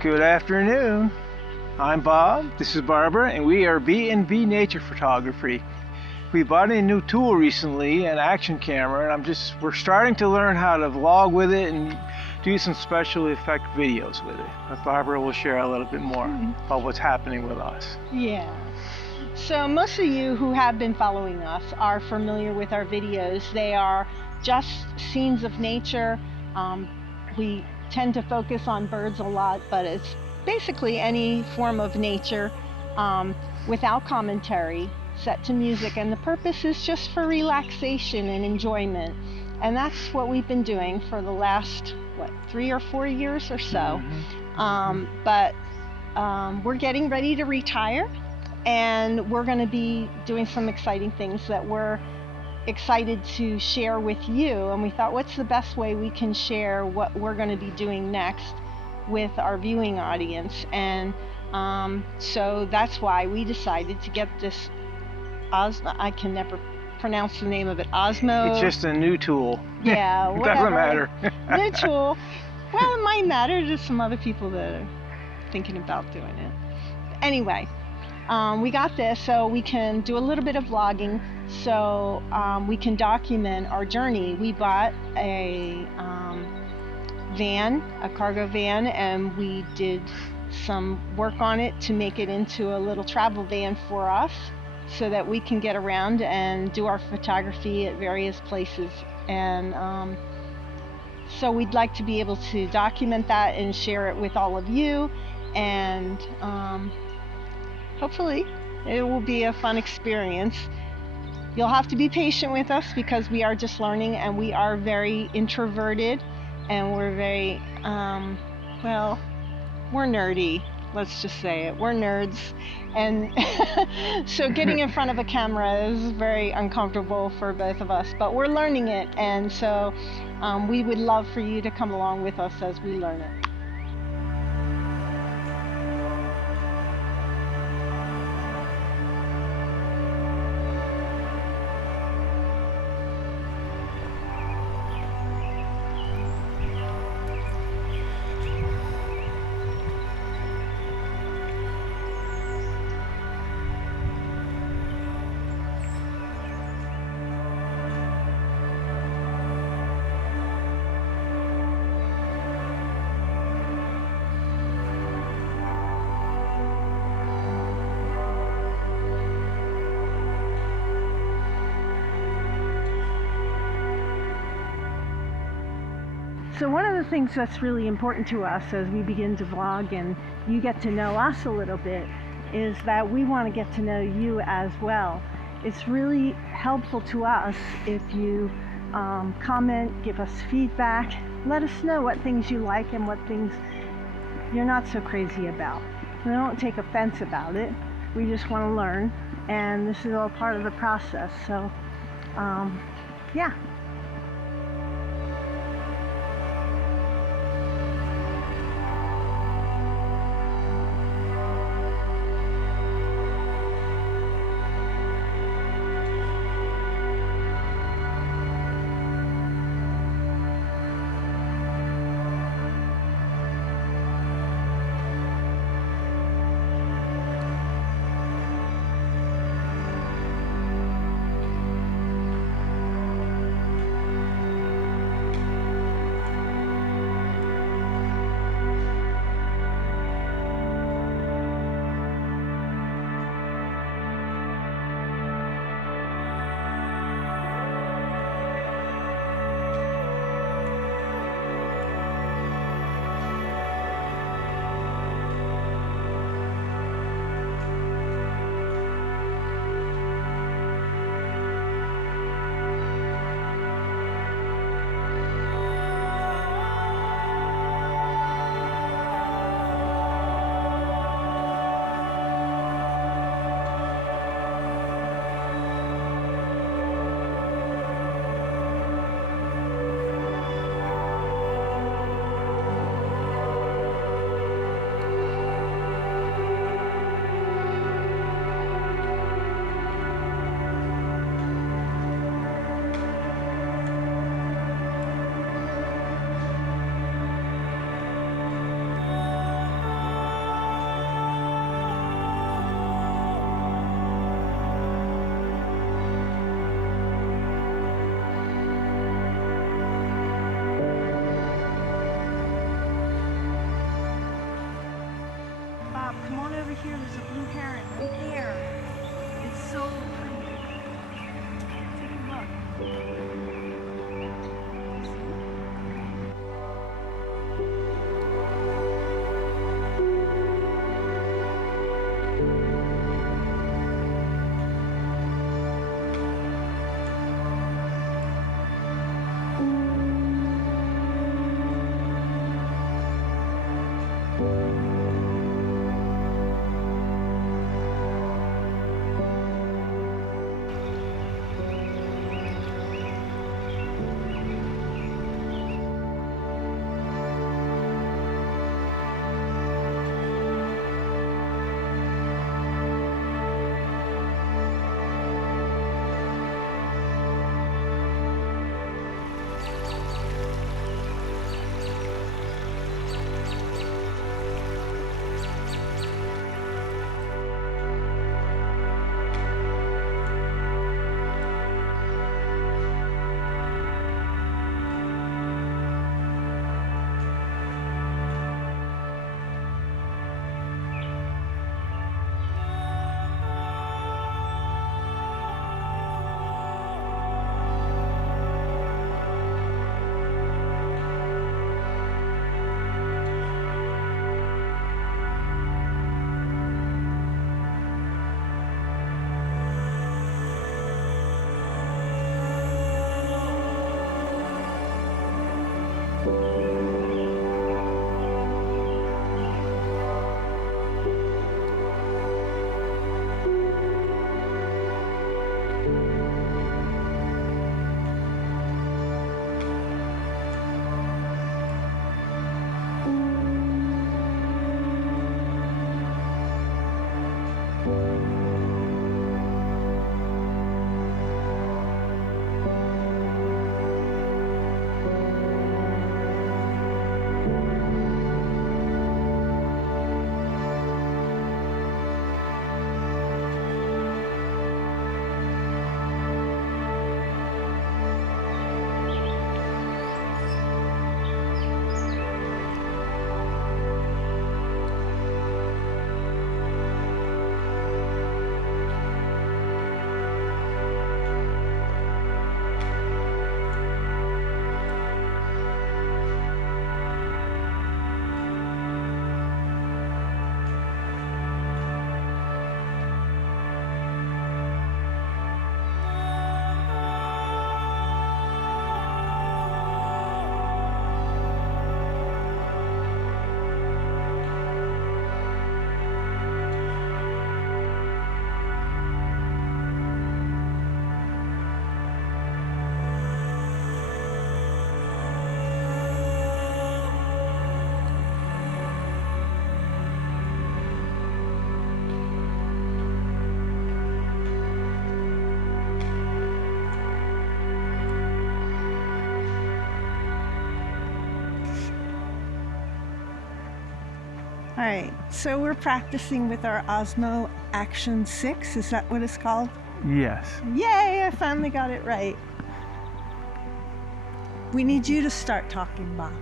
Good afternoon. I'm Bob, this is Barbara, and we are B&B Nature Photography. We bought a new tool recently, an action camera, and we're starting to learn how to vlog with it and do some special effect videos with it. But Barbara will share a little bit more about what's happening with us. Yeah. So most of you who have been following us are familiar with our videos. They are just scenes of nature. We tend to focus on birds a lot, but it's basically any form of nature without commentary, set to music, and the purpose is just for relaxation and enjoyment. And that's what we've been doing for the last, 3 or 4 years or so. But we're getting ready to retire, and we're going to be doing some exciting things that we're excited to share with you. And we thought, what's the best way we can share what we're going to be doing next with our viewing audience? And so that's why we decided to get this I can never pronounce the name of it. Osmo. It's just a new tool. Yeah, It whatever. doesn't matter. New tool. Well, it might matter to some other people that are thinking about doing it. Anyway, we got this so we can do a little bit of vlogging, so we can document our journey. We bought a van, a cargo van, and we did some work on it to make it into a little travel van for us so that we can get around and do our photography at various places. And so we'd like to be able to document that and share it with all of you, and hopefully it will be a fun experience. You'll have to be patient with us because we are just learning, and we are very introverted, and we're very, we're nerdy. Let's just say it. We're nerds. And so getting in front of a camera is very uncomfortable for both of us, but we're learning it. And so we would love for you to come along with us as we learn it. So one of the things that's really important to us as we begin to vlog and you get to know us a little bit is that we want to get to know you as well. It's really helpful to us if you comment, give us feedback, let us know what things you like and what things you're not so crazy about. We don't take offense about it. We just want to learn, and this is all part of the process. So, yeah. All right, so we're practicing with our Osmo Action 6. Is that what it's called? Yes. Yay, I finally got it right. We need you to start talking, Bob.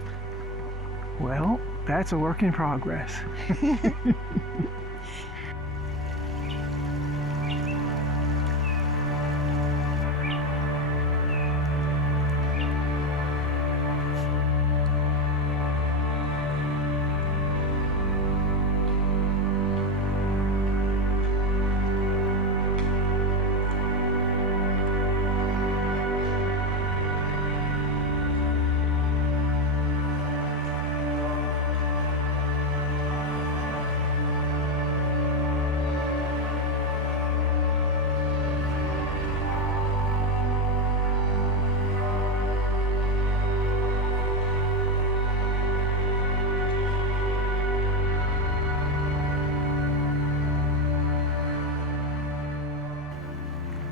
Well, that's a work in progress.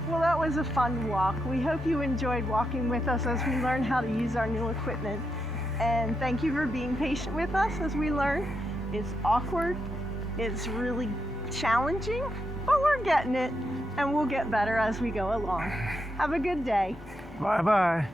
Well, that was a fun walk. We hope you enjoyed walking with us as we learn how to use our new equipment. And thank you for being patient with us as we learn. It's awkward, it's really challenging, but we're getting it, and we'll get better as we go along. Have a good day. Bye-bye.